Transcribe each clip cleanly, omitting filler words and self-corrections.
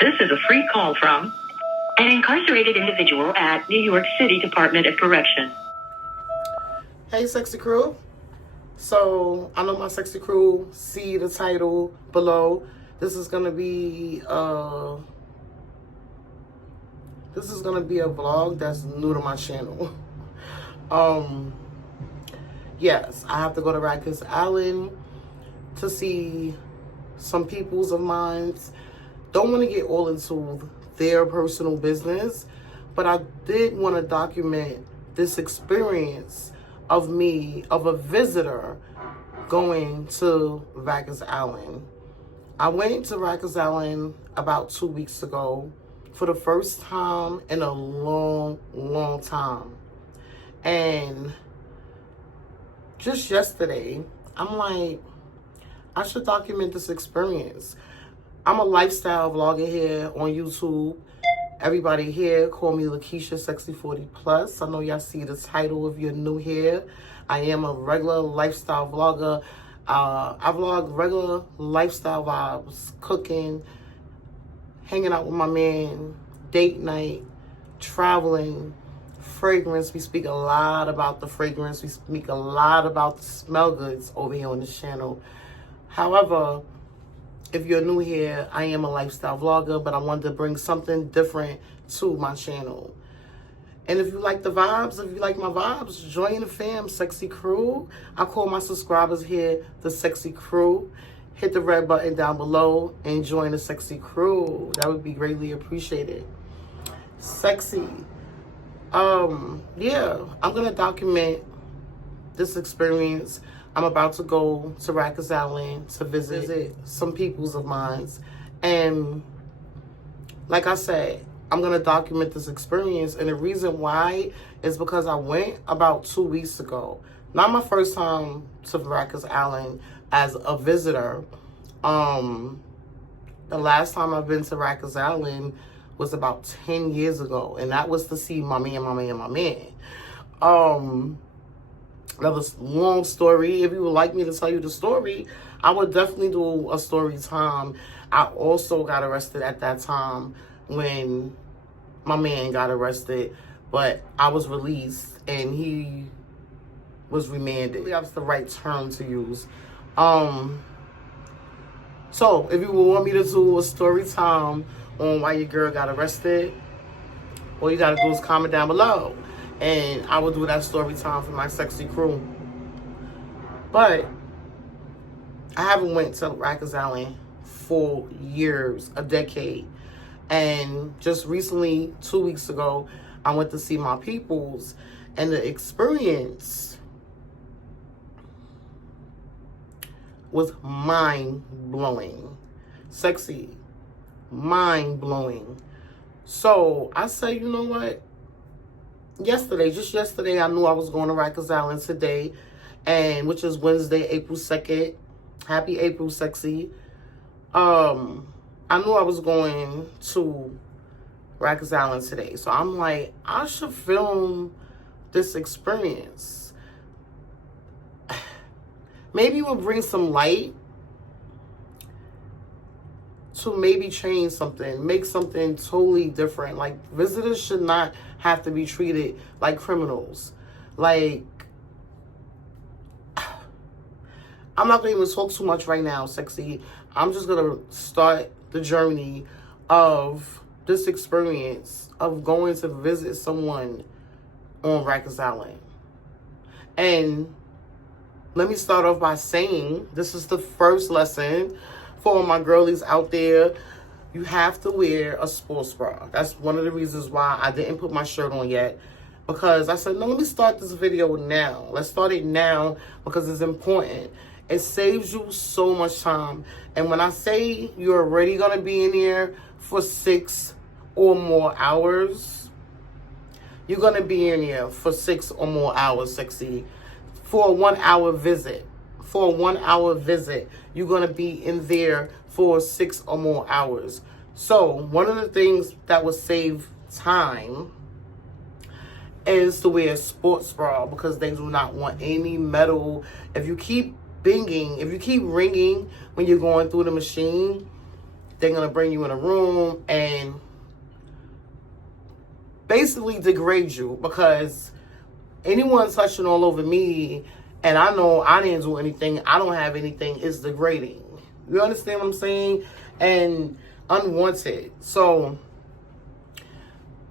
This is a free call from an incarcerated individual at New York City Department of Correction. Hey, sexy crew. So I know my sexy crew see the title below. This is gonna be a vlog that's new to my channel. Yes, I have to go to Rikers Island to see some peoples of mine. Don't want to get all into their personal business, but I did want to document this experience of me, of a visitor going to Rikers Island. I went to Rikers Island about 2 weeks ago for the first time in a long time. And just yesterday, I'm like, I should document this experience. I'm a lifestyle vlogger here on YouTube. Everybody here call me Lakeisha Sexy 40 Plus. I know y'all see the title if you're new here. I am a regular lifestyle vlogger. I vlog regular lifestyle vibes, cooking, hanging out with my man, date night, traveling, fragrance. We speak a lot about the fragrance. We speak a lot about the smell goods over here on this channel. However, if you're new here, I am a lifestyle vlogger, but I wanted to bring something different to my channel. And if you like the vibes, if you like my vibes, join the fam, sexy crew. I call my subscribers here the sexy crew. Hit the red button down below and join the sexy crew. That would be greatly appreciated. Sexy. Yeah, I'm gonna document this experience. I'm about to go to Rikers Island to visit some peoples of mine. And like I said, I'm going to document this experience. And the reason why is because I went about 2 weeks ago. Not my first time to Rikers Island as a visitor. The last time I've been to Rikers Island was about 10 years ago. And that was to see my man. That was a long story. If you would like me to tell you the story, I would definitely do a story time. I also got arrested at that time when my man got arrested, but I was released and he was remanded. That's the right term to use. So if you would want me to do a story time on why your girl got arrested, all you gotta do is comment down below. And I will do that story time for my sexy crew. But I haven't went to Rikers Island for years, a decade. And just recently, 2 weeks ago, I went to see my peoples. And the experience was mind-blowing. Sexy. Mind-blowing. So I said, you know what? Just yesterday, I knew I was going to Rikers Island today, and which is Wednesday, April 2nd. Happy April, sexy. I knew I was going to Rikers Island today. So I'm like, I should film this experience. Maybe it will bring some light to maybe change something, make something totally different. Like, visitors should not have to be treated like criminals. Like, I'm not going to even talk too much right now, sexy. I'm just going to start the journey of this experience of going to visit someone on Rikers Island. And let me start off by saying, this is the first lesson for all my girlies out there. You have to wear a sports bra. That's one of the reasons why I didn't put my shirt on yet. Because I said, no, let me start this video now. Let's start it now because it's important. It saves you so much time. And when I say you're already going to be in here for 6 or more hours, you're going to be in here for 6 or more hours, sexy. For a 1 hour visit. For a 1 hour visit, you're going to be in there for 6 or more hours. So one of the things that would save time is to wear a sports bra because they do not want any metal. If you keep binging, if you keep ringing when you're going through the machine, They're going to bring you in a room and basically degrade you, because anyone touching all over me and I know I didn't do anything, I don't have anything, is degrading. You understand what I'm saying? And unwanted. So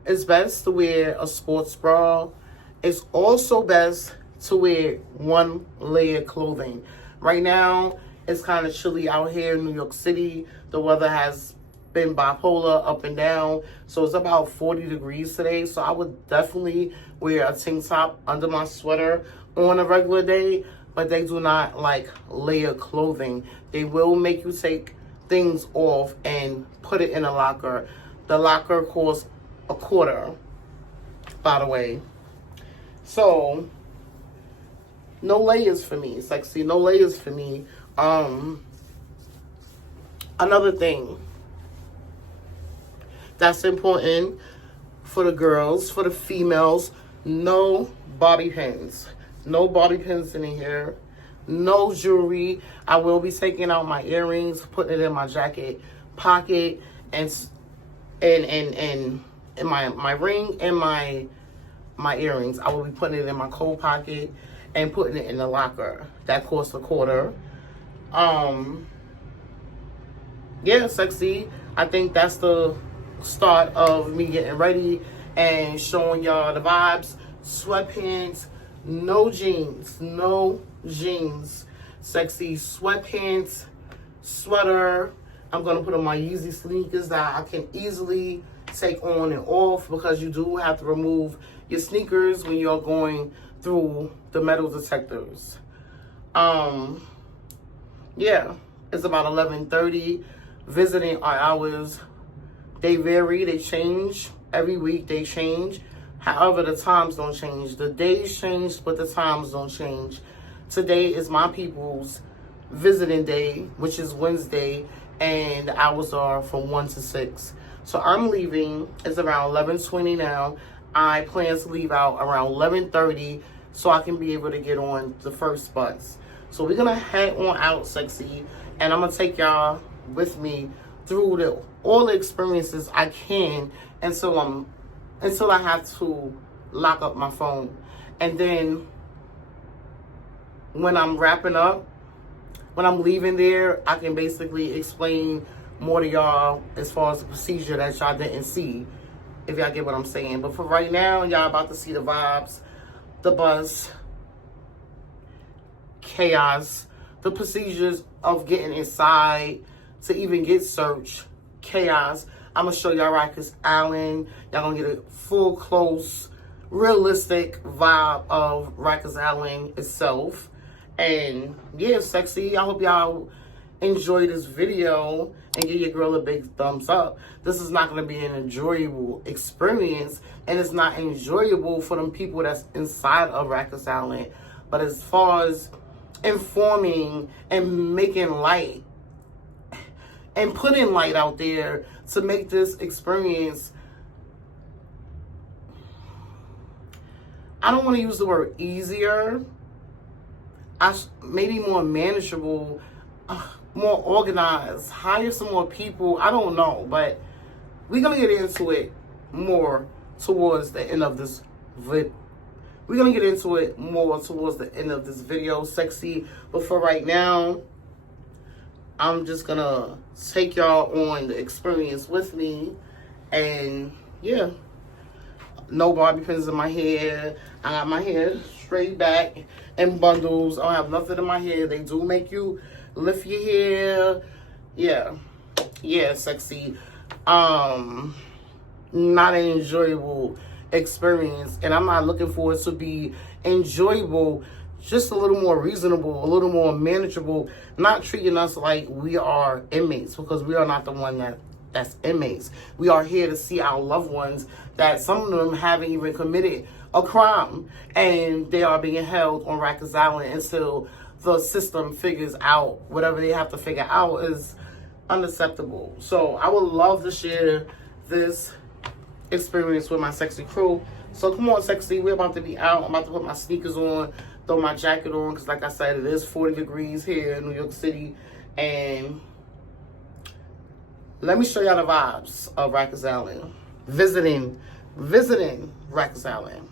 it's best to wear a sports bra. It's also best to wear one layer clothing. Right now, it's kind of chilly out here in New York City. The weather has been bipolar, up and down. So it's about 40 degrees today. So I would definitely wear a tank top under my sweater on a regular day. But they do not like layer clothing. They will make you take things off and put it in a locker. The locker costs $25, by the way. So no layers for me, sexy. No layers for me. Another thing that's important for the girls, for the females, no bobby pins. No bobby pins in here. No jewelry. I will be taking out my earrings, putting it in my jacket pocket, and my ring and my earrings. I will be putting it in my coat pocket and putting it in the locker. That costs $25. Yeah, sexy. I think that's the start of me getting ready and showing y'all the vibes. Sweatpants, no jeans, no jeans. Sexy sweatpants, sweater. I'm going to put on my Yeezy sneakers that I can easily take on and off, because you do have to remove your sneakers when you're going through the metal detectors. Yeah, it's about 11:30. Visiting hours, they vary, they change. Every week they change. However, the times don't change. The days change, but the times don't change. Today is my people's visiting day, which is Wednesday, and the hours are from 1 to 6. So I'm leaving. It's around 11:20 now. I plan to leave out around 11:30 so I can be able to get on the first bus. So we're going to head on out, sexy, and I'm going to take y'all with me through all the experiences I can until I have to lock up my phone. And then when I'm wrapping up, when I'm leaving there, I can basically explain more to y'all as far as the procedure that y'all didn't see, if y'all get what I'm saying. But for right now, y'all about to see the vibes, the buzz, chaos, the procedures of getting inside to even get searched, chaos. I'm going to show y'all Rikers Island. Y'all going to get a full, close, realistic vibe of Rikers Island itself. And yeah, sexy. I hope y'all enjoy this video and give your girl a big thumbs up. This is not going to be an enjoyable experience, and it's not enjoyable for them people that's inside of Rikers Island. But as far as informing and making light and putting light out there to make this experience, I don't want to use the word easier, maybe more manageable, more organized, hire some more people. I don't know, but we're going to get into it more towards the end of this video. We're going to get into it more towards the end of this video, sexy. But for right now, I'm just going to take y'all on the experience with me. And yeah, no bobby pins in my hair. I got my hair straight back in bundles. I don't have nothing in my hair. They do make you lift your hair. Yeah, sexy. Not an enjoyable experience, and I'm not looking for it to be enjoyable. Just a little more reasonable, a little more manageable, not treating us like we are inmates, because we are not the one that's inmates. We are here to see our loved ones that some of them haven't even committed a crime, and they are being held on Rikers Island until the system figures out whatever they have to figure out is unacceptable. So I would love to share this experience with my sexy crew. So come on, sexy, we're about to be out. I'm about to put my sneakers on, throw my jacket on, because like I said, it is 40 degrees here in New York City, and Let me show y'all the vibes of Rikers Island. Visiting Rikers Island.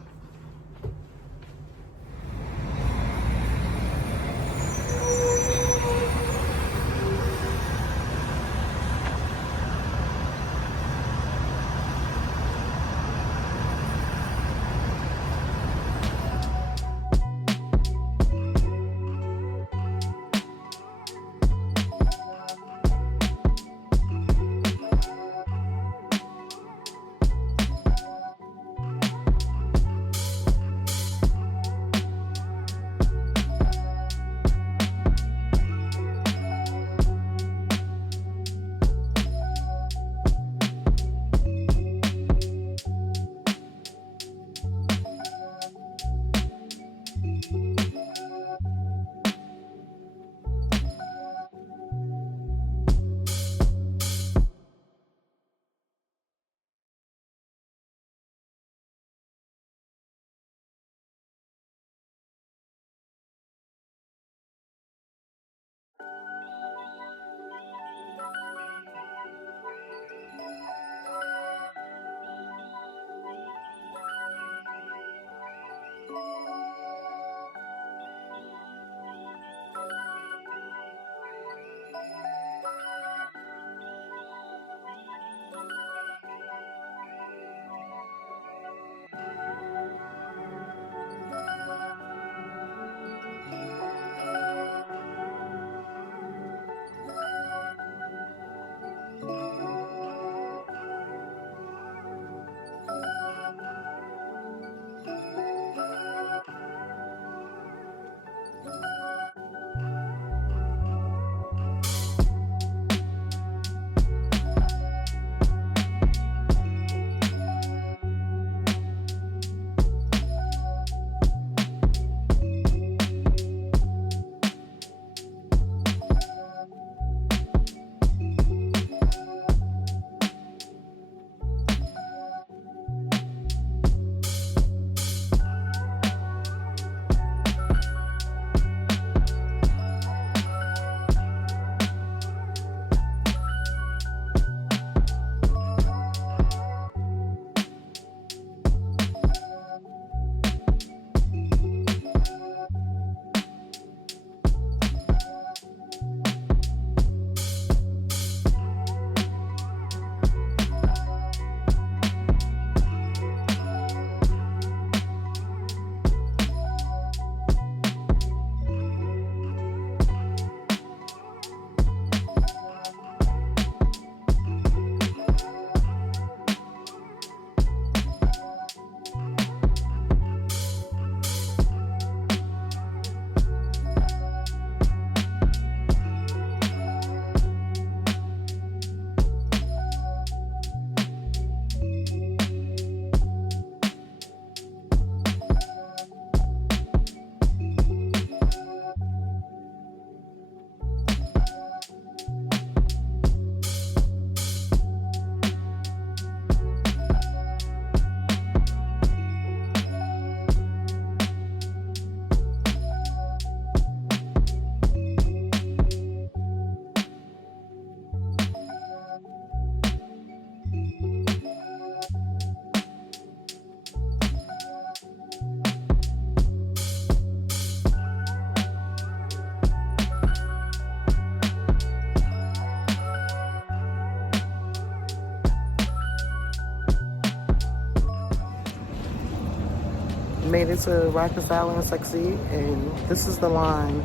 Made it to Rikers Island Sexy, and this is the line.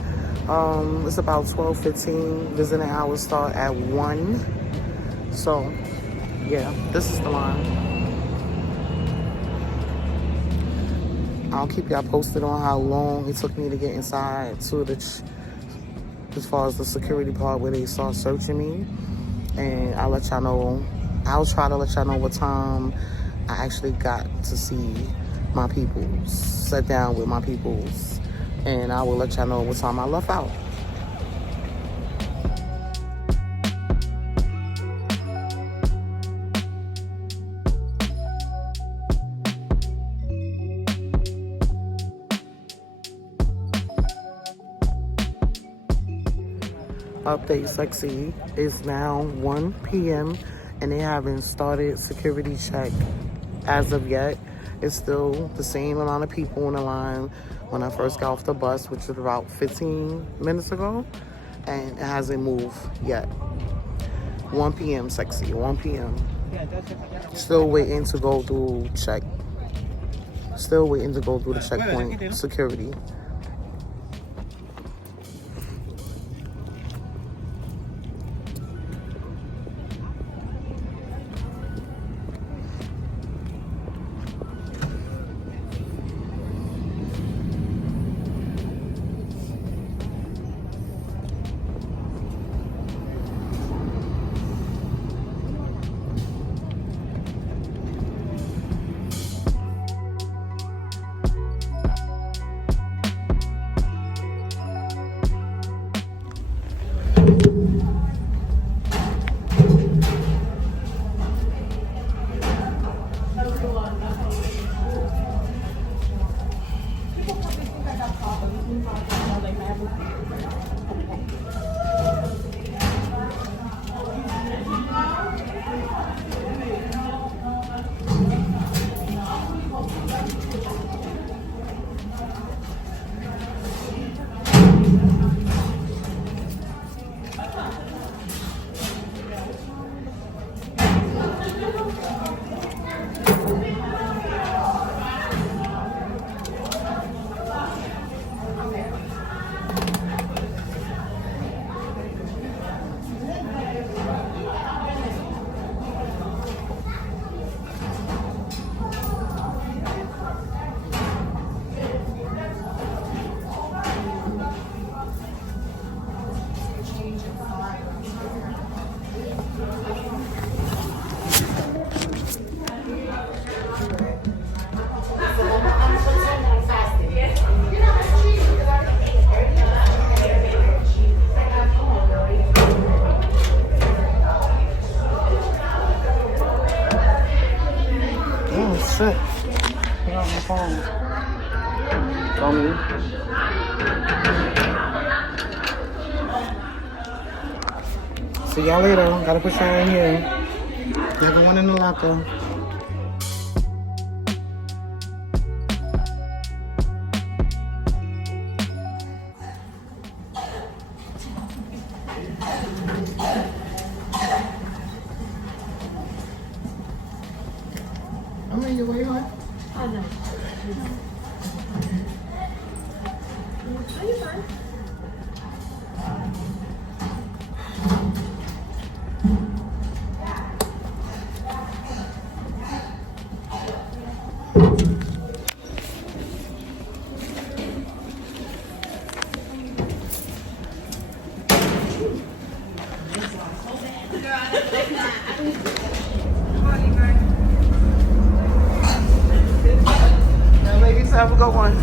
It's about 12:15. Visiting hours start at 1. So, yeah, this is the line. I'll keep y'all posted on how long it took me to get inside to the, as far as the security part where they start searching me. And I'll let y'all know. I'll try to let y'all know what time I actually got to see my peoples, sat down with my peoples, and I will let y'all know what time I left out. Update, sexy. It's now 1 p.m. and they haven't started security check as of yet. It's still the same amount of people in the line when I first got off the bus, which was about 15 minutes ago, and it hasn't moved yet. 1 p.m. sexy, 1 p.m. Still waiting to go through check. Still waiting to go through the checkpoint security. Shit. Get on my phone. Dummy. See y'all later. Gotta put y'all in here. Never one in the locker. I'm in your way, hon. Oh, no. Are you fine? Now, ladies, have a good one.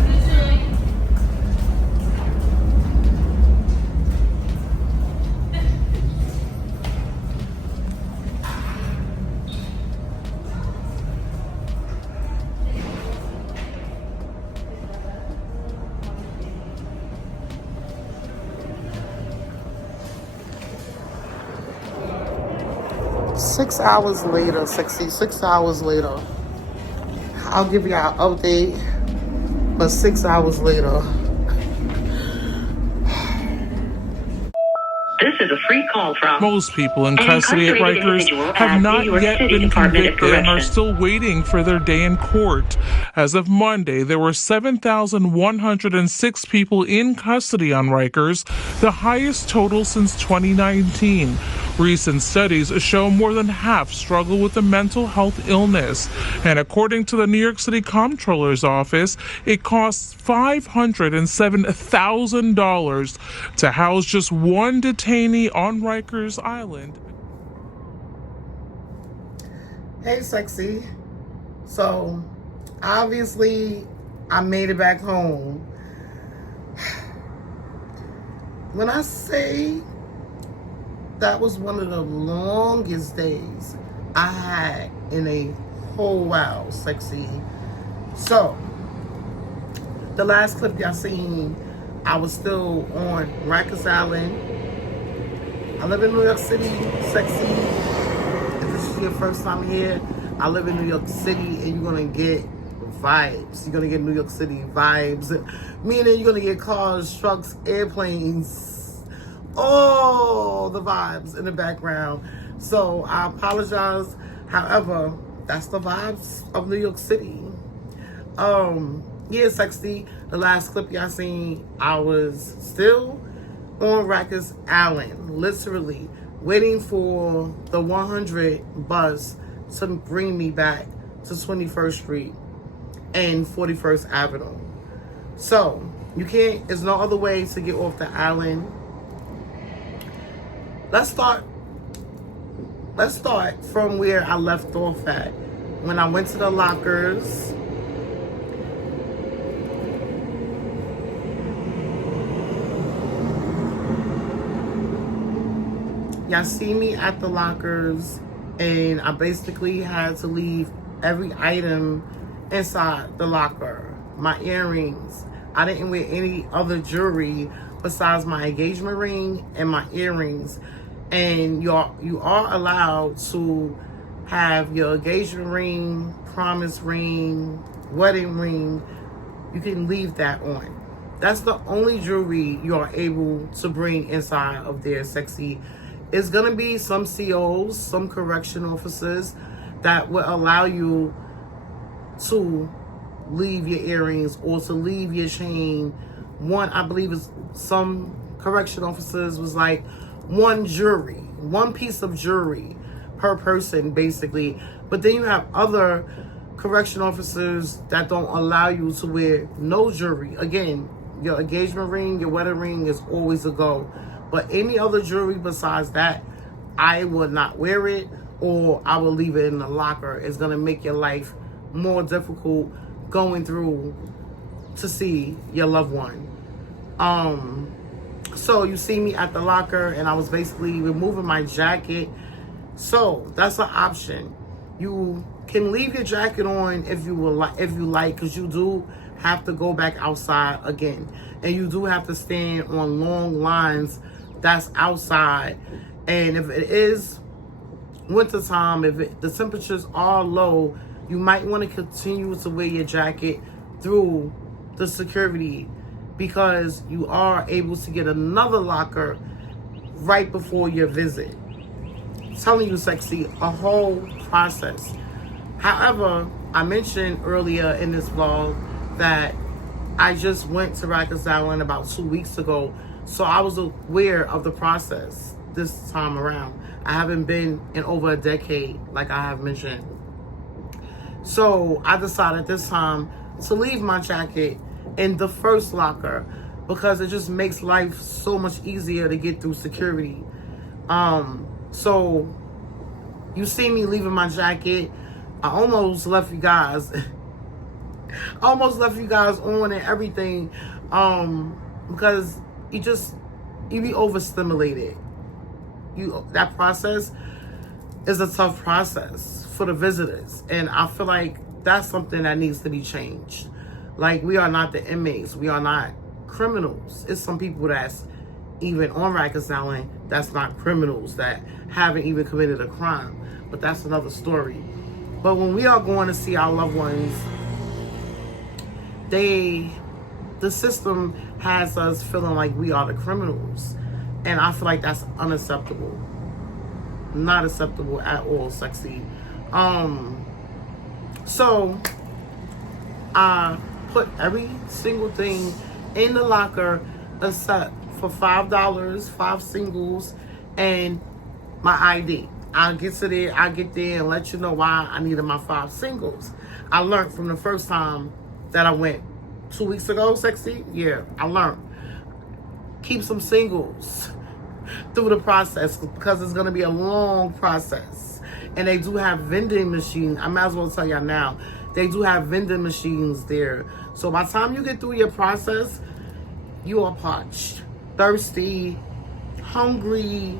6 hours later, 66 hours later. I'll give you an update, but 6 hours later. This is a free call from Most people in an custody at incarcerated Rikers individual have at not New York yet City been Department of convicted and are Corrections. still waiting for their day in court. As of Monday, there were 7,106 people in custody on Rikers, the highest total since 2019. Recent studies show more than half struggle with a mental health illness. And according to the New York City Comptroller's Office, it costs $507,000 to house just one detainee on Rikers Island. Hey, sexy. So, obviously, I made it back home. When I say that was one of the longest days I had in a whole while, sexy. So, the last clip y'all seen, I was still on Rikers Island. I live in New York City, sexy. If this is your first time here, I live in New York City, and you're gonna get vibes. You're gonna get New York City vibes, meaning you're gonna get cars, trucks, airplanes, all the vibes in the background. So I apologize. However, that's the vibes of New York City. Yeah, sexy. The last clip y'all seen, I was still on Rikers Island, literally waiting for the 100 bus to bring me back to 21st Street and 41st Avenue. So you can't, there's no other way to get off the island. Let's start from where I left off at. When I went to the lockers, y'all see me at the lockers, and I basically had to leave every item inside the locker. My earrings. I didn't wear any other jewelry besides my engagement ring and my earrings. And you are allowed to have your engagement ring, promise ring, wedding ring. You can leave that on. That's the only jewelry you are able to bring inside of there, sexy. It's going to be some COs, some correction officers that will allow you to leave your earrings or to leave your chain. One, I believe is some correction officers was like one piece of jewelry per person, basically. But then you have other correction officers that don't allow you to wear no jewelry. Again, your engagement ring, your wedding ring is always a go. But any other jewelry besides that, I would not wear it, or I will leave it in the locker. It's going to make your life more difficult going through to see your loved one. So you see me at the locker, and I was basically removing my jacket. So that's an option. You can leave your jacket on if you like, because you do have to go back outside again, and you do have to stand on long lines that's outside. And if it is winter time, the temperatures are low, you might want to continue to wear your jacket through the security, because you are able to get another locker right before your visit. I'm telling you, sexy, a whole process. However, I mentioned earlier in this vlog that I just went to Rikers Island about 2 weeks ago, so I was aware of the process this time around. I haven't been in over a decade, like I have mentioned. So I decided this time to leave my jacket in the first locker, because it just makes life so much easier to get through security. So you see me leaving my jacket. I almost left you guys on and everything, because you be overstimulated. That process is a tough process for the visitors, and I feel like that's something that needs to be changed. Like, we are not the inmates, we are not criminals. It's some people that's even on Rikers Island that's not criminals, that haven't even committed a crime, but that's another story. But when we are going to see our loved ones, the system has us feeling like we are the criminals. And I feel like that's unacceptable. Not acceptable at all, sexy. So I put every single thing in the locker except for $5, 5 singles, and my ID. I'll get there and let you know why I needed my 5 singles. I learned from the first time that I went 2 weeks ago, sexy. Yeah, I learned. Keep some singles through the process, because it's going to be a long process. And they do have vending machines. I might as well tell y'all now. They do have vending machines there. So by the time you get through your process, you are parched, thirsty, hungry,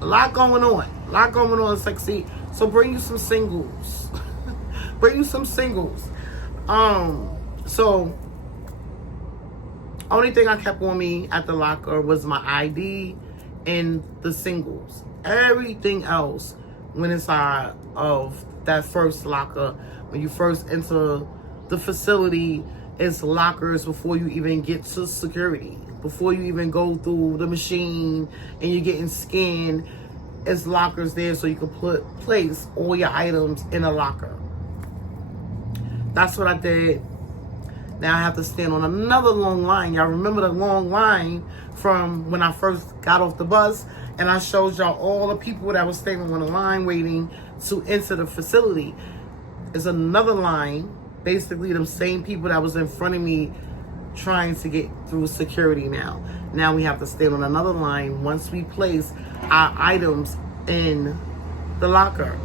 a lot going on, sexy. So bring you some singles. So only thing I kept on me at the locker was my ID and the singles. Everything else went inside of that first locker. When you first enter the facility, it's lockers before you even get to security. Before you even go through the machine and you're getting scanned, it's lockers there so you can place all your items in a locker. That's what I did. Now I have to stand on another long line. Y'all remember the long line from when I first got off the bus, and I showed y'all all the people that were standing on the line waiting to enter the facility. There's another line, basically the same people that was in front of me trying to get through security now. Now we have to stand on another line once we place our items in the locker.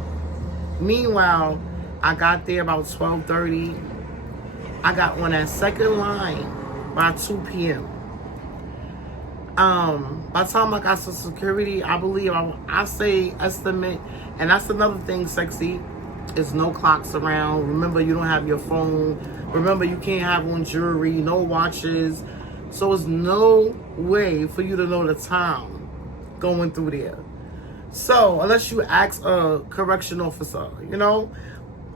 Meanwhile, I got there about 12:30. I got on that second line by 2 p.m. By the time I got to security, I believe I say estimate, and that's another thing, sexy, is no clocks around. Remember, you don't have your phone. Remember, you can't have on jewelry, no watches. So it's no way for you to know the time going through there. So unless you ask a correction officer, you know,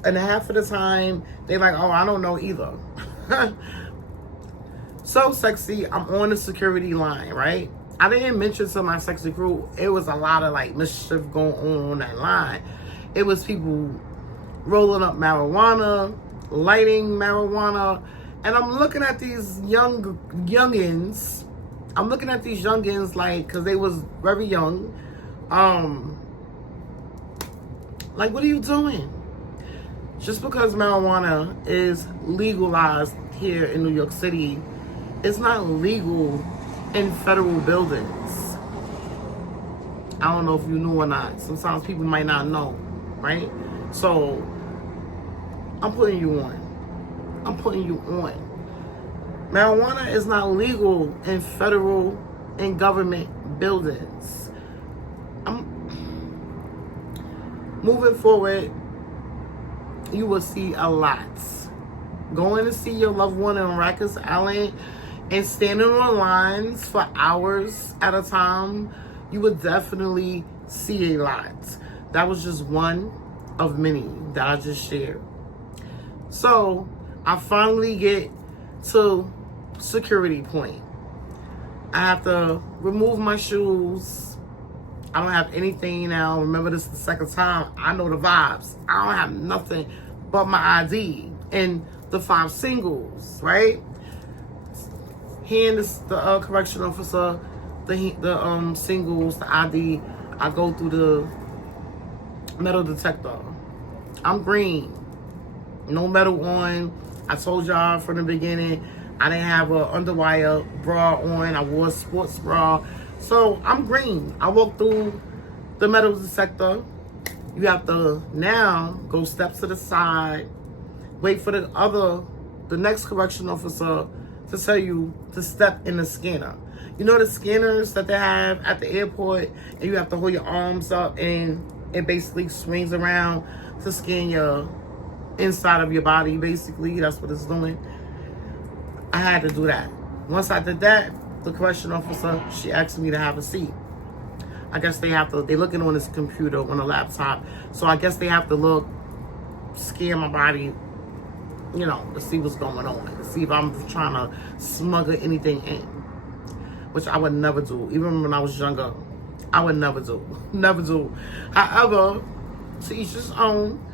and half of the time they like, oh, I don't know either. So sexy, I'm on the security line, right? I didn't mention to my sexy crew, it was a lot of like mischief going on that line. It was people rolling up marijuana, lighting marijuana, and I'm looking at these youngins. I'm looking at these youngins like, cause they was very young. Like, what are you doing? Just because marijuana is legalized here in New York City, it's not legal in federal buildings. I don't know if you knew or not. Sometimes people might not know, right? So, I'm putting you on. I'm putting you on. Marijuana is not legal in federal and government buildings. Moving forward, you will see a lot. Going to see your loved one on Rikers Island and standing on lines for hours at a time, you would definitely see a lot. That was just one of many that I just shared. So I finally get to security point. I have to remove my shoes. I don't have anything now. Remember, this is the second time. I know the vibes. I don't have nothing but my ID and the 5 singles, right? Hand the correction officer the singles, the ID. I go through the metal detector. I'm green. No metal on. I told y'all from the beginning, I didn't have a underwire bra on. I wore a sports bra. So I'm green. I walk through the metal detector. You have to now go steps to the side, wait for the next correction officer to tell you to step in the scanner. You know the scanners that they have at the airport, and you have to hold your arms up and it basically swings around to scan your inside of your body, basically. That's what it's doing. I had to do that. Once I did that, the correction officer, she asked me to have a seat. I guess they're looking on this computer on a laptop. So I guess they have to scan my body, you know, to see what's going on, to see if I'm trying to smuggle anything in, which I would never do. Even when I was younger, I would never do. Never do. However, to each his own.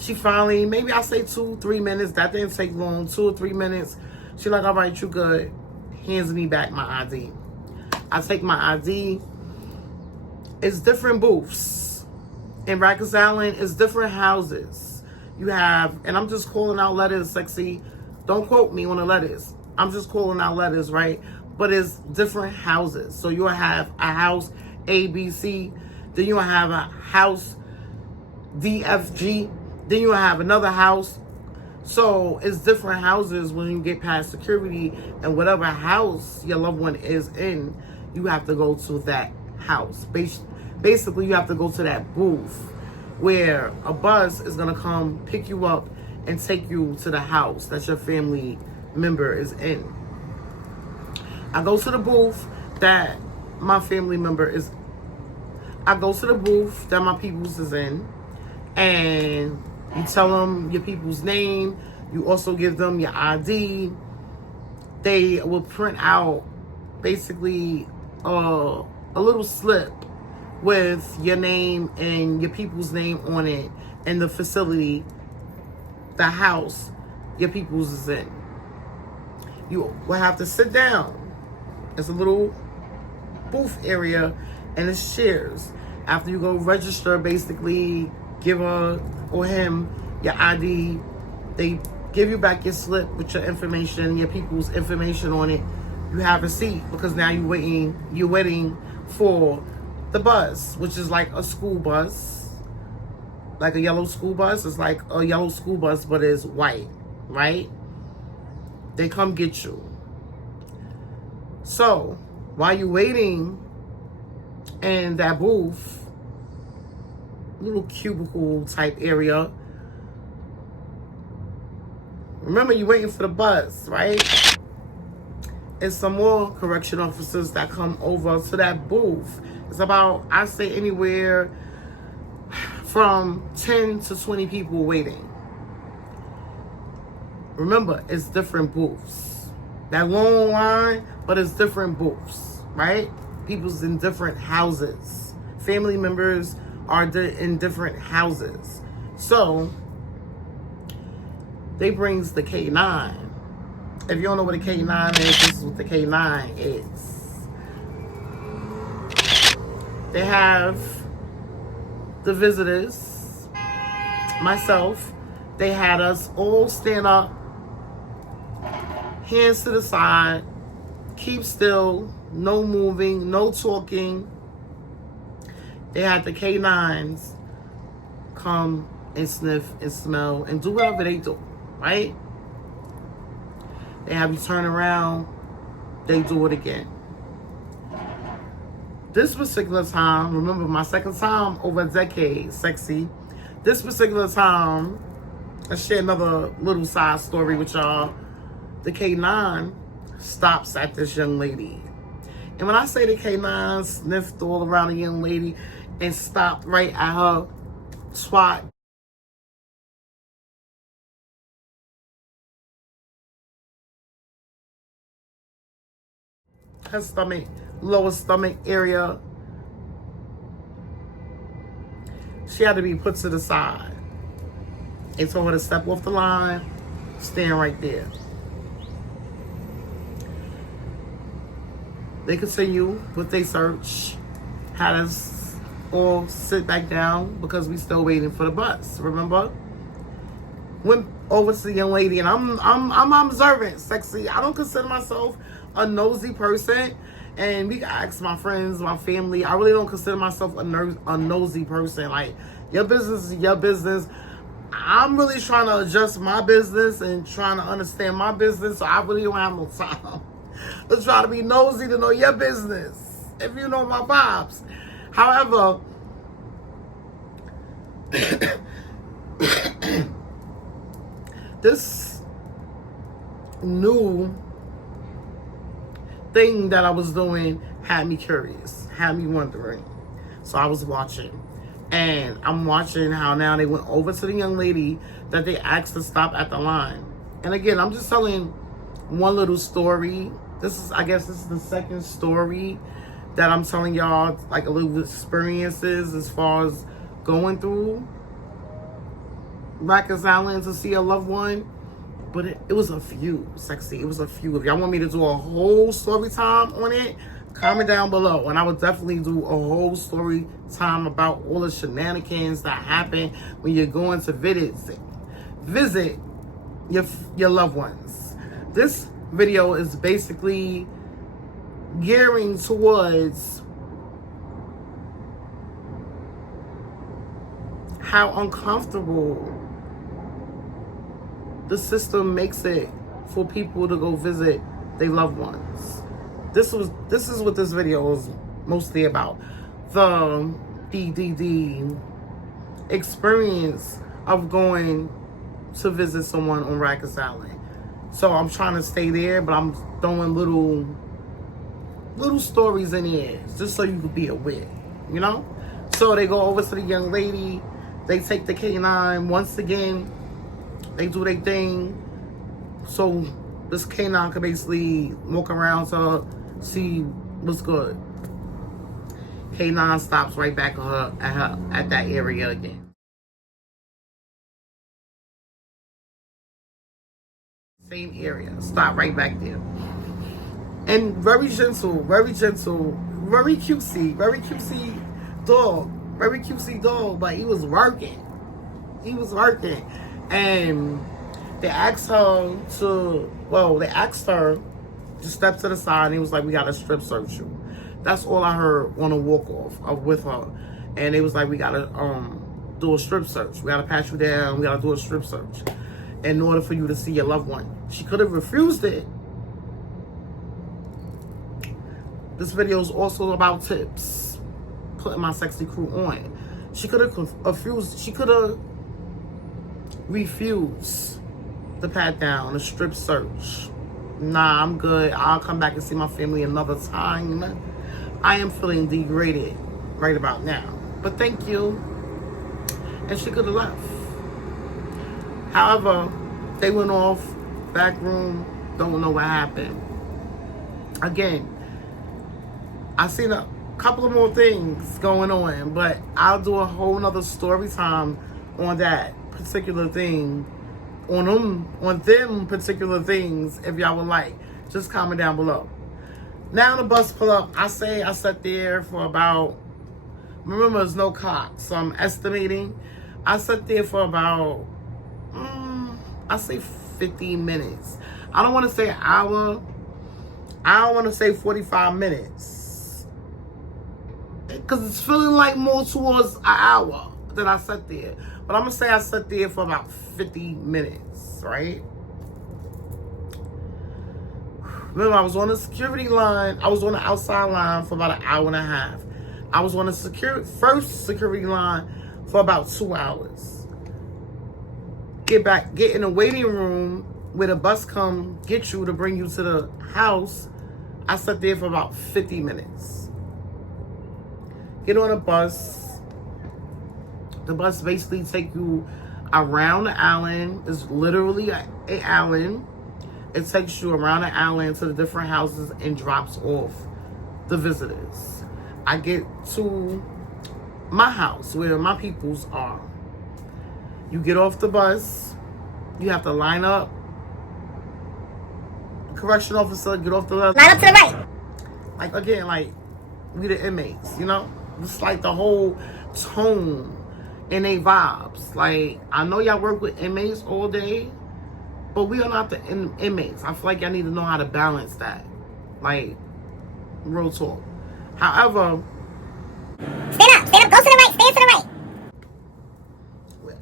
She finally, maybe I say 2-3 minutes. That didn't take long. 2 or 3 minutes. She like, all right, you good. Hands me back my ID. I take my ID. It's different booths. In Rikers Island, it's different houses. You have, and I'm just calling out letters, sexy. Don't quote me on the letters. I'm just calling out letters, right? But it's different houses. So you'll have a house A, B, C. Then you'll have a house D, F, G. Then you'll have another house. So it's different houses when you get past security, and whatever house your loved one is in, you have to go to that house. Basically, you have to go to that booth where a bus is going to come pick you up and take you to the house that your family member is in. I go to the booth that my family member is. I go to the booth that my peoples is in, and you tell them your people's name. You also give them your ID. They will print out basically a little slip with your name and your people's name on it, and the facility, the house your people's is in. You will have to sit down. It's a little booth area and it's chairs. After you go register, basically give her or him your ID. They give you back your slip with your information, your people's information on it. You have a seat because now you're waiting for the bus, which is like a school bus, like a yellow school bus. It's like a yellow school bus, but it's white, right? They come get you. So while you're waiting in that booth, little cubicle type area, remember you're waiting for the bus, right? And some more correction officers that come over to that booth. It's about, I say, anywhere from 10 to 20 people waiting. Remember, it's different booths. That long line, but it's different booths, right? People's in different houses. Family members are in different houses. So, they brings the K9. If you don't know what a K9 is, this is what the K9 is. They have the visitors, myself. They had us all stand up, hands to the side, keep still, no moving, no talking. They had the K9s come and sniff and smell and do whatever they do, right? They have you turn around, they do it again. This particular time, remember my second time over a decade, sexy. This particular time, let's share another little side story with y'all. The K9 stops at this young lady. And when I say the K9 sniffed all around the young lady and stopped right at her spot, her stomach, lower stomach area, she had to be put to the side. They told her to step off the line, stand right there. They continue with their search, had us all sit back down because we still waiting for the bus, remember? Went over to the young lady, and I'm observant, sexy. I don't consider myself a nosy person, and we can ask my friends, my family. I really don't consider myself a nosy person. Like, your business is your business. I'm really trying to adjust my business and trying to understand my business, so I really don't have no time to try to be nosy to know your business, if you know my vibes. However, this new thing that I was doing had me curious, had me wondering. So I was watching. And I'm watching how now they went over to the young lady that they asked to stop at the line. And again, I'm just telling one little story. I guess this is the second story that I'm telling y'all, like a little experiences as far as going through Rikers Island to see a loved one. But it was a few, sexy. It was a few. If y'all want me to do a whole story time on it, comment down below. And I would definitely do a whole story time about all the shenanigans that happen when you're going to visit your loved ones. This video is basically gearing towards how uncomfortable the system makes it for people to go visit their loved ones. This is what this video is mostly about. The experience of going to visit someone on Rikers Island. So I'm trying to stay there, but I'm throwing little little stories in here, just so you could be aware, you know? So they go over to the young lady. They take the canine. Once again, they do their thing. So this canine can basically walk around to see what's good. Canine stops right back at that area again. Same area. Stop right back there. And very gentle, very cutesy dog. Very cutesy dog, but he was working. And they asked her to step to the side, and he was like, we gotta strip search you. That's all I heard on a walk off with her. And it was like, we gotta do a strip search. We gotta pat you down, we gotta do a strip search in order for you to see your loved one. She could have refused it. This video is also about tips. Putting my sexy crew on. She could have refused the pat down, the strip search. Nah, I'm good. I'll come back and see my family another time. I am feeling degraded right about now. But thank you. And she could have left. However, they went off, back room, don't know what happened. Again, I seen a couple of more things going on, but I'll do a whole nother story time on that particular thing, on them particular things, if y'all would like. Just comment down below. Now the bus pull up. I sat there for about, remember there's no clock, so I'm estimating. I sat there for about, I say 15 minutes. I don't want to say an hour. I don't want to say 45 minutes. Because it's feeling like more towards an hour that I sat there. But I'm going to say I sat there for about 50 minutes, right? Remember, I was on the security line. I was on the outside line for about an hour and a half. I was on the first security line for about 2 hours. Get in the waiting room where the bus come get you to bring you to the house. I sat there for about 50 minutes. Get on a bus. The bus basically take you around the island. It's literally an island. It takes you around the island to the different houses and drops off the visitors. I get to my house where my peoples are. You get off the bus. You have to line up. Correction officer, get off the left. Line up to the right. Like, again, like, we the inmates, you know? It's like the whole tone and they vibes. Like, I know y'all work with inmates all day, but we are not the inmates. I feel like y'all need to know how to balance that. Like, real talk. However, stand up, go to the right, stand to the right.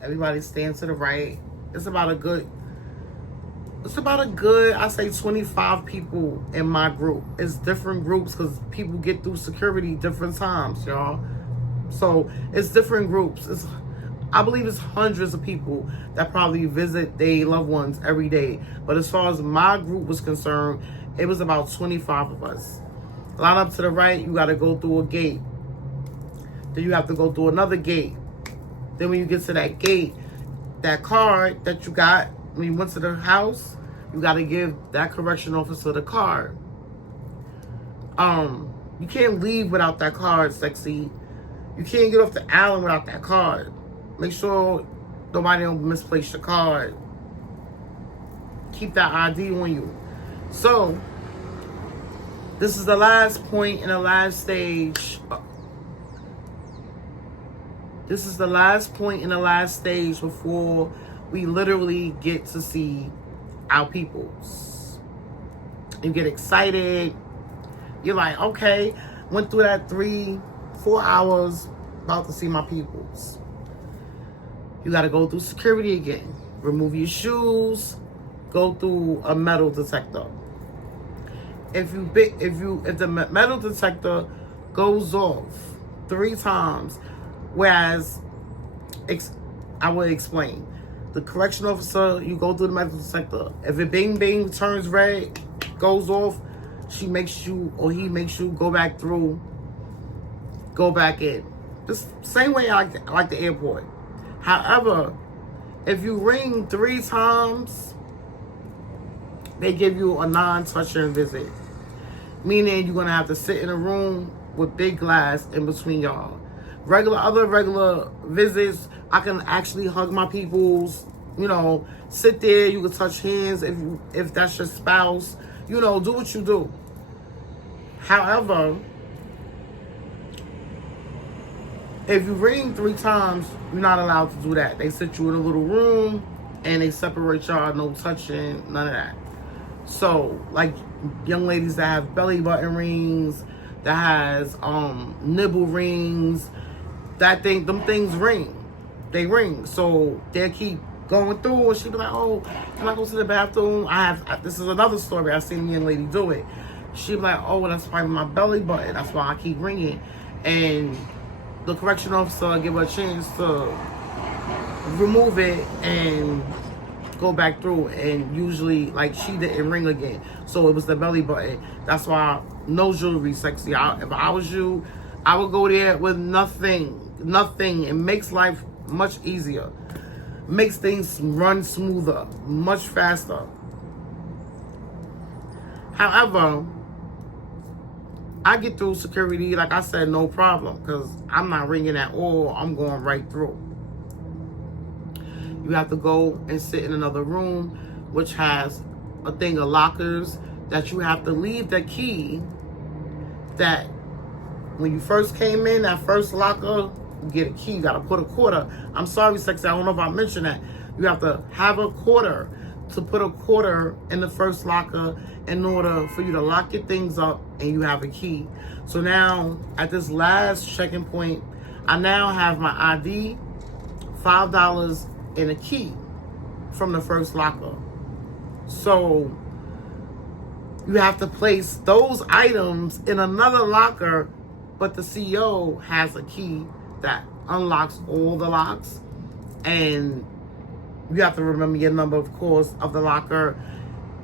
Everybody stand to the right. It's about a good, I say 25 people in my group. It's different groups because people get through security different times, y'all. So it's different groups. I believe it's hundreds of people that probably visit their loved ones every day. But as far as my group was concerned, it was about 25 of us. Line up to the right, you got to go through a gate. Then you have to go through another gate. Then when you get to that gate, that card that you got when you went to the house, you got to give that correction officer the card. You can't leave without that card, sexy. You can't get off the island without that card. Make sure nobody don't misplace your card. Keep that ID on you. So, this is the last point in the last stage. This is the last point in the last stage before we literally get to see our peoples. You get excited. You're like, okay, went through that 3-4 hours, about to see my peoples. You got to go through security again. Remove your shoes. Go through a metal detector. If the metal detector goes off 3 times, whereas I will explain. The correction officer, you go through the metal detector. If it bing bing turns red, goes off, she makes you or he makes you go back through, go back in. This same way I like the airport. However, if you ring 3 times, they give you a non-touching visit. Meaning you're gonna have to sit in a room with big glass in between y'all. Other regular visits, I can actually hug my peoples, you know, sit there, you can touch hands if that's your spouse, you know, do what you do. However, if you ring 3 times, you're not allowed to do that. They sit you in a little room and they separate y'all, no touching, none of that. So, like young ladies that have belly button rings, that has nibble rings, them things ring. They ring. So they'll keep going through and she'll be like, oh, can I go to the bathroom? This is another story. I've seen a young lady do it. She'll be like, oh, that's probably my belly button. That's why I keep ringing. And the correction officer give her a chance to remove it and go back through, and usually like she didn't ring again, so it was the belly button. That's why no jewelry sexy. If I was you, I would go there with nothing. It makes life much easier, makes things run smoother, much faster. However, I get through security, like I said, no problem, because I'm not ringing at all. I'm going right through. You have to go and sit in another room, which has a thing of lockers that you have to leave the key. That when you first came in, that first locker, you get a key. You got to put a quarter. I'm sorry, sexy, I don't know if I mentioned that. You have to have a quarter to put a quarter in the first locker in order for you to lock your things up and you have a key. So now, at this last check-in point, I now have my ID, $5, and a key from the first locker. So you have to place those items in another locker, but the CEO has a key that unlocks all the locks, and you have to remember your number, of course, of the locker,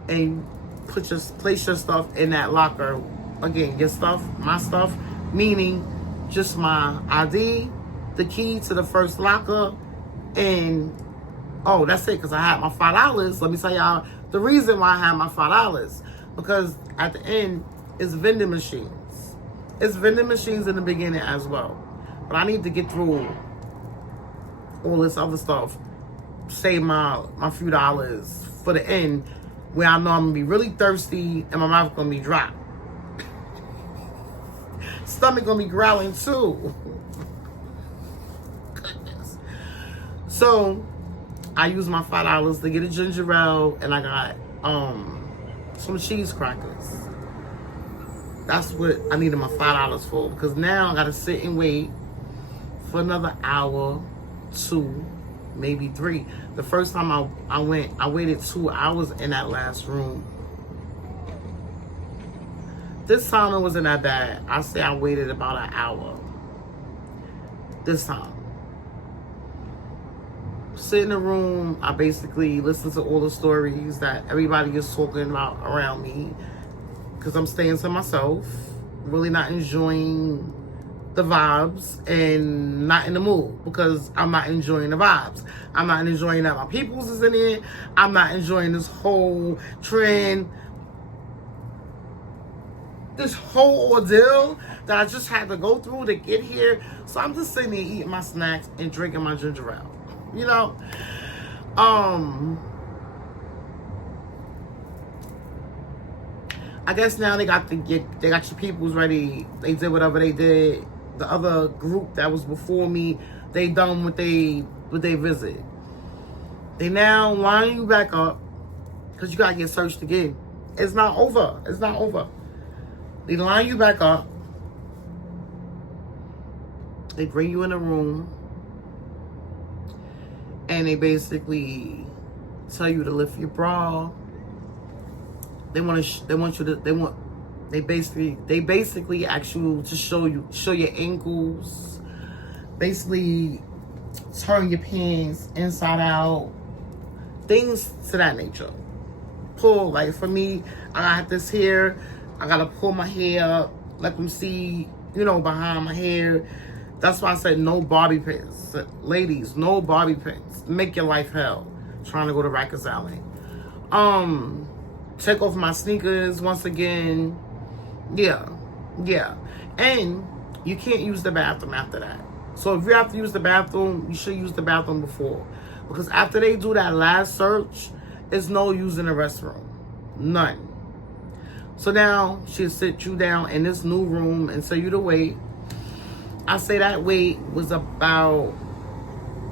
and place your stuff in that locker. Again, your stuff, my stuff, meaning just my ID, the key to the first locker, and oh, that's it, because I had my $5. Let me tell y'all the reason why I had my $5. Because at the end, it's vending machines. It's vending machines in the beginning as well. But I need to get through all this other stuff, save my few dollars for the end, where I know I'm going to be really thirsty and my mouth going to be dry. Stomach going to be growling too. Goodness. So I used my $5 to get a ginger ale, and I got some cheese crackers. That's what I needed my $5 for, because now I gotta sit and wait for another hour, 2, maybe 3. The first time I went, I waited 2 hours in that last room. This time it wasn't that bad. I say I waited about an hour. This time. Sit in the room, I basically listen to all the stories that everybody is talking about around me, because I'm staying to myself, really not enjoying the vibes and not in the mood, because I'm not enjoying the vibes. I'm not enjoying that my peoples is in it. I'm not enjoying this whole trend, this whole ordeal that I just had to go through to get here. So I'm just sitting there eating my snacks and drinking my ginger ale. You know, I guess now they got your peoples ready. They did whatever they did. The other group that was before me, they done what they visit. They now line you back up, because you gotta get searched again. It's not over. It's not over. They line you back up. They bring you in a room. And they basically tell you to lift your bra. They basically ask you to show your ankles. Basically turn your pants inside out. Things to that nature. Pull, like for me, I got this here. I gotta pull my hair up, let them see, behind my hair. That's why I said no bobby pins. Ladies, no bobby pins. Make your life hell trying to go to Rikers Island. Take off my sneakers once again. Yeah. And you can't use the bathroom after that. So if you have to use the bathroom, you should use the bathroom before. Because after they do that last search, there's no use in the restroom. None. So now she'll sit you down in this new room and tell you to wait. I say that wait was about,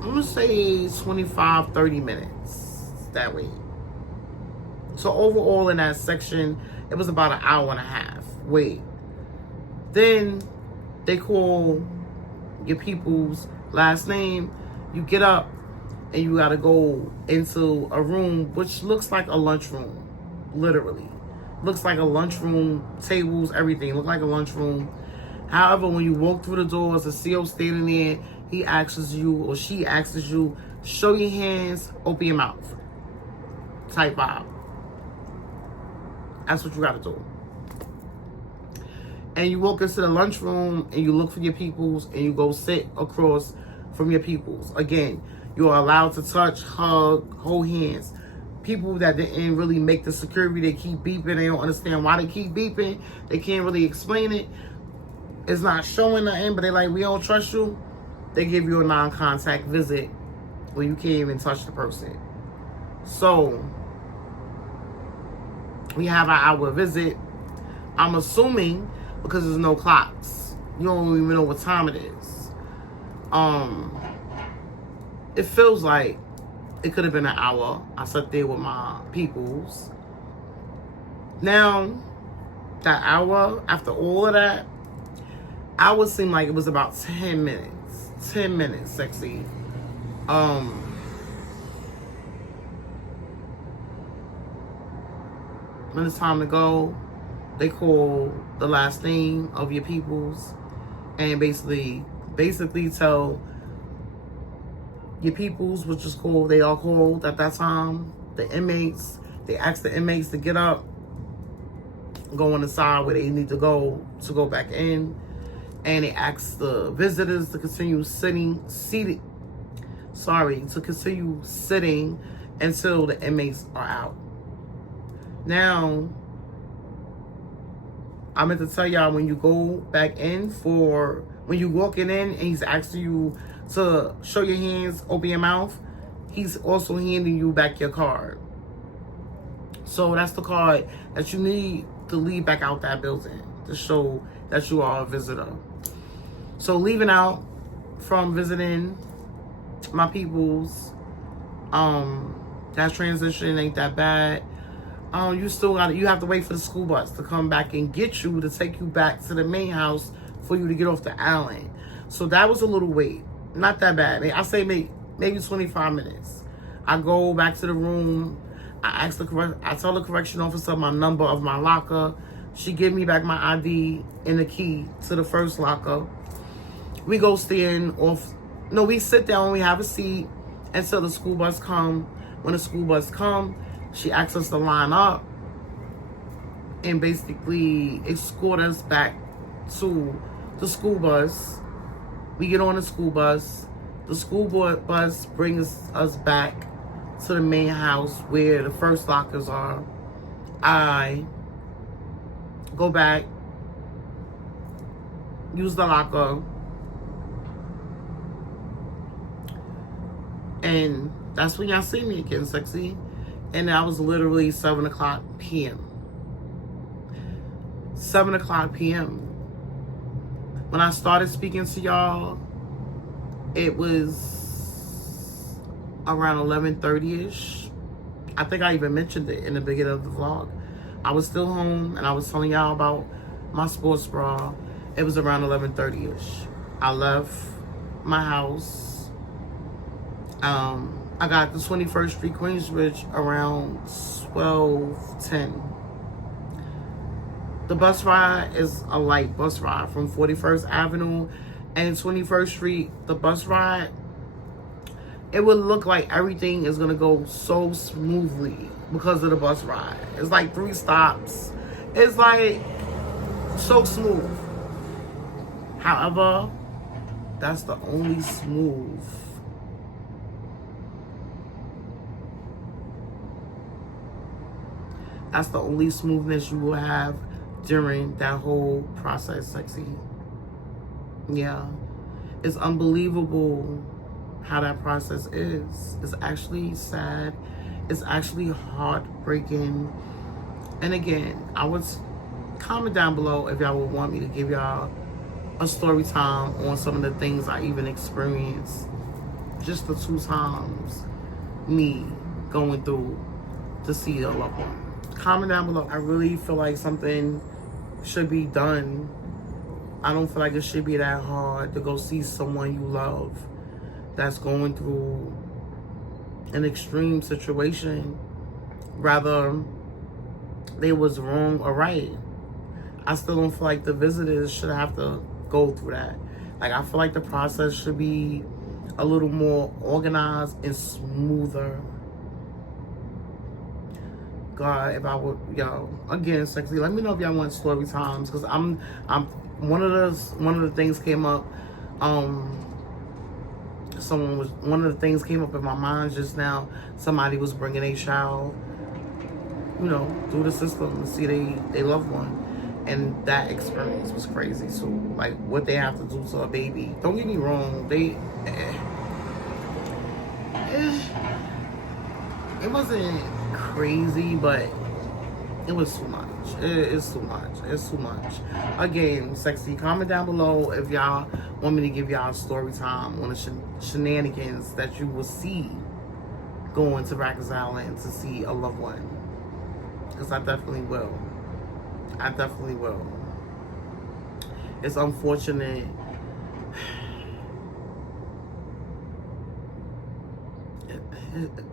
I'm going to say 25, 30 minutes. That wait. So overall in that section, it was about an hour and a half wait. Then they call your people's last name. You get up and you got to go into a room which looks like a lunchroom. Literally. Looks like a lunchroom, tables, everything. Look like a lunchroom. However, when you walk through the doors, the CO standing there, he asks you, or she asks you, show your hands, open your mouth. Type vibe. That's what you gotta do. And you walk into the lunchroom and you look for your peoples and you go sit across from your peoples. Again, you are allowed to touch, hug, hold hands. People that didn't really make the security, they keep beeping. They don't understand why they keep beeping. They can't really explain it. It's not showing nothing, but they like, we don't trust you. They give you a non-contact visit where you can't even touch the person. So we have an hour visit. I'm assuming because there's no clocks. You don't even know what time it is. It feels like it could have been an hour. I sat there with my peoples. Now, that hour, after all of that, hours seemed like it was about 10 minutes. 10 minutes, sexy. When it's time to go, they call the last name of your peoples and basically tell your peoples, which is called, they are called at that time, the inmates. They ask the inmates to get up, go on the side where they need to go back in. And they ask the visitors to continue sitting until the inmates are out. Now, I meant to tell y'all, when you go back in when you walking in and he's asking you to show your hands, open your mouth, he's also handing you back your card. So that's the card that you need to leave back out that building to show that you are a visitor. So leaving out from visiting my peoples, that transition ain't that bad. You have to wait for the school bus to come back and get you, to take you back to the main house for you to get off the island. So that was a little wait. Not that bad. I say maybe 25 minutes. I go back to the room. I tell the correction officer my number of my locker. She give me back my ID and the key to the first locker. We go stand off. No, we sit down. We have a seat until the school bus come. When the school bus come, she asks us to line up and basically escort us back to the school bus. We get on the school bus. The school bus brings us back to the main house where the first lockers are. I go back, use the locker, and that's when y'all see me again, sexy. And that was literally 7 o'clock p.m. 7 o'clock p.m. When I started speaking to y'all, it was around 11:30ish. I think I even mentioned it in the beginning of the vlog. I was still home and I was telling y'all about my sports bra. It was around 11:30ish. I left my house. I got the 21st Street Queensbridge around 12:10. The bus ride is a light bus ride from 41st Avenue and 21st Street. The bus ride, it would look like everything is going to go so smoothly because of the bus ride. It's like 3 stops It's like so smooth. However, that's the only smooth. That's the only smoothness you will have during that whole process, sexy. Yeah. It's unbelievable how that process is. It's actually sad. It's actually heartbreaking. And again, I would comment down below if y'all would want me to give y'all a story time on some of the things I even experienced just the 2 times me going through to see a loved one. Comment down below. I really feel like something should be done. I don't feel like it should be that hard to go see someone you love that's going through an extreme situation, rather they was wrong or right. I still don't feel like the visitors should have to go through that. Like, I feel like the process should be a little more organized and smoother. God, if I would, y'all, again, sexy, let me know if y'all want story times, because I'm one of the things came up. One of the things came up in my mind just now. Somebody was bringing a child, you know, through the system to see they loved one, and that experience was crazy. So, like, what they have to do to a baby. Don't get me wrong, it wasn't crazy, but it was too much. It's too much. It's too much. Again, sexy, comment down below if y'all want me to give y'all a story time on the shenanigans that you will see going to Rikers Island to see a loved one. Because I definitely will. I definitely will. It's unfortunate.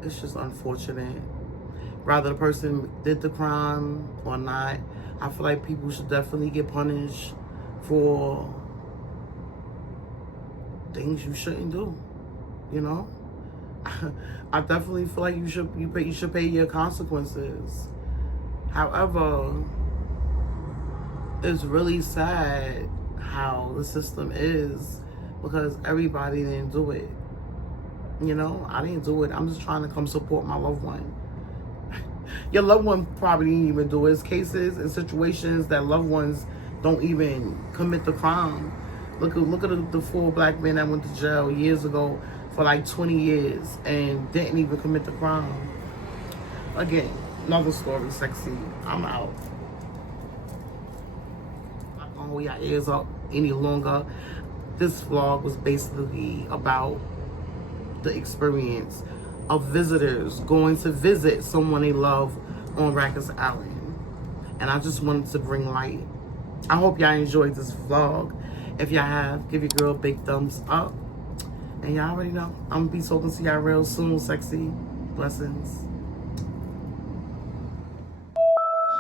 It's just unfortunate. Rather the person did the crime or not, I feel like people should definitely get punished for things you shouldn't do. You know, I definitely feel like you should pay your consequences. However, it's really sad how the system is, because everybody didn't do it. You know, I didn't do it. I'm just trying to come support my loved one. Your loved one probably didn't even do it. It's cases and situations that loved ones don't even commit the crime. Look at the 4 black men that went to jail years ago for like 20 years and didn't even commit the crime. Again, another story, sexy. I'm out. I'm not gonna hold your ears up any longer. This vlog was basically about the experience of visitors going to visit someone they love on Rikers Island. And I just wanted to bring light. I hope y'all enjoyed this vlog. If y'all have, give your girl a big thumbs up. And y'all already know, I'm gonna be talking to y'all real soon, sexy. Blessings.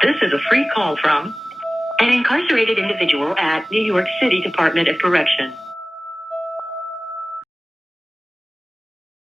This is a free call from an incarcerated individual at New York City Department of Correction.